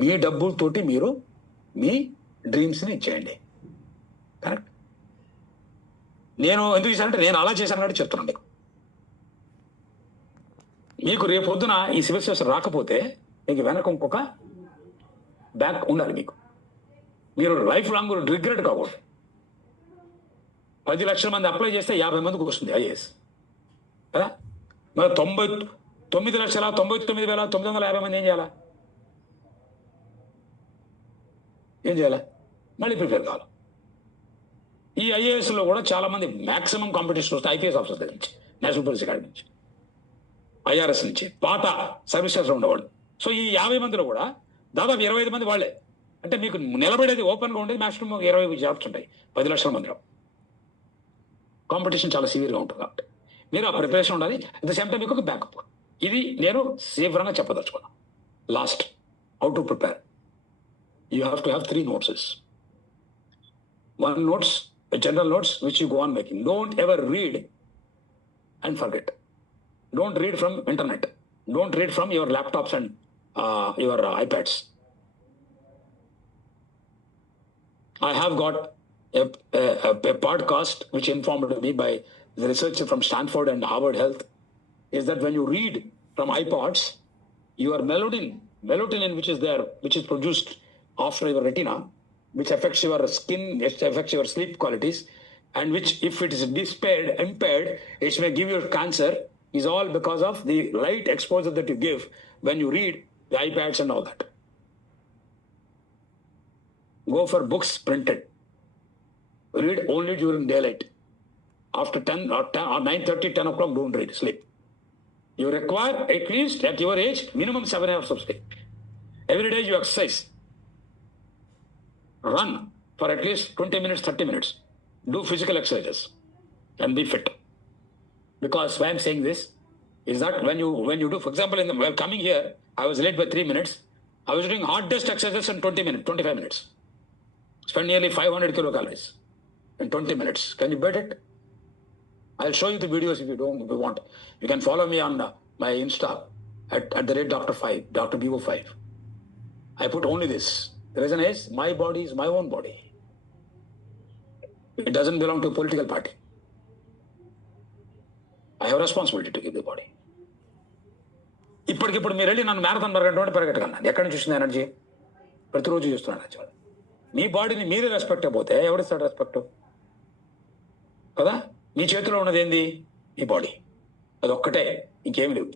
మీ డబ్బులతోటి మీరు మీ డ్రీమ్స్ని ఇచ్చేయండి. కరెక్ట్. నేను ఎందుకు చేశానంటే నేను అలా చేశాను కాబట్టి చెప్తున్నాను మీకు. మీకు రేపు పొద్దున ఈ సివిల్ సర్వీస్ రాకపోతే మీకు వెనక ఇంకొక బ్యాక్ ఉండాలి. మీరు లైఫ్ లాంగ్ రిగ్రెట్ కాకూడదు. 10 లక్షల మంది అప్లై చేస్తే 50 మందికి వస్తుంది ఐఏఎస్ కదా. మరి 99,99,950 మంది ఏం చేయాలా? మళ్ళీ ప్రిపేర్ కావాలి. ఈ ఐఏఎస్లో కూడా చాలా మంది మ్యాక్సిమం కాంపిటీషన్ వస్తే ఐపీఎస్ ఆఫీసర్ దగ్గర నుంచి, నేషనల్ పోలీస్ అకాడమీ నుంచి, ఐఆర్ఎస్ నుంచి, పాత సర్వీసెస్లో ఉండేవాళ్ళు. సో ఈ 50 మందిలో కూడా దాదాపు 25 మంది వాళ్ళే. అంటే మీకు నిలబడేది ఓపెన్గా ఉండేది మ్యాక్సిమం 20 జాబ్స్ ఉంటాయి 10 లక్షల మందిలో. కాంపిటీషన్ చాలా సివియర్గా ఉంటుంది కాబట్టి మీరు ఆ ప్రిపరేషన్ ఉండాలి. అట్ ద సేమ్ టైం మీకు ఒక బ్యాకప్. ఇది నేను సేఫ్గా చెప్పదలుచుకున్నాను. Last, how to prepare. You have to have 3 notes. 1 notes, general notes, which you go on making. Don't ever read and forget. Don't read from internet. Don't read from your laptops and your iPads. I have got a podcast which informed me by the researcher from Stanford and Harvard Health, is that when you read from iPods, your melatonin which is there, which is produced after your retina, which affects your skin, it affects your sleep qualities, and which, if it is impaired, it may give you cancer, is all because of the light exposure that you give when you read the iPads and all that. Go for books printed. Read only during daylight. After 10 or 9:30, 10 o'clock, don't read, sleep. You require at least at your age minimum 7 hours of sleep. Every day you exercise. Run for at least 20 minutes, 30 minutes. Do physical exercises and be fit. Because why I'm saying this is that when you do, for example, while coming here, I was late by 3 minutes. I was doing hard desk exercises in 20 minutes, 25 minutes. Spend nearly 500 kilocalories in 20 minutes. Can you bet it? I'll show you the videos if you want. You can follow me on my Insta at the rate Dr. Bivo5. I put only this. The reason is my body is my own body. It doesn't belong to a political party. I have a responsibility to give the body. ఇప్పటికిప్పుడు మీరు వెళ్ళి నన్ను మ్యారథాన్ పరిగెట్టగలను. ఎక్కడి నుంచి చూసిన ఎనర్జీ? ప్రతిరోజు చూస్తున్నాను యాక్చువల్. మీ బాడీని మీరే రెస్పెక్ట్ అయిపోతే ఎవరిస్తాడు రెస్పెక్ట్ కదా? మీ చేతిలో ఉన్నది ఏంది? ఈ బాడీ. అది ఒక్కటే, ఇంకేమి లేవు.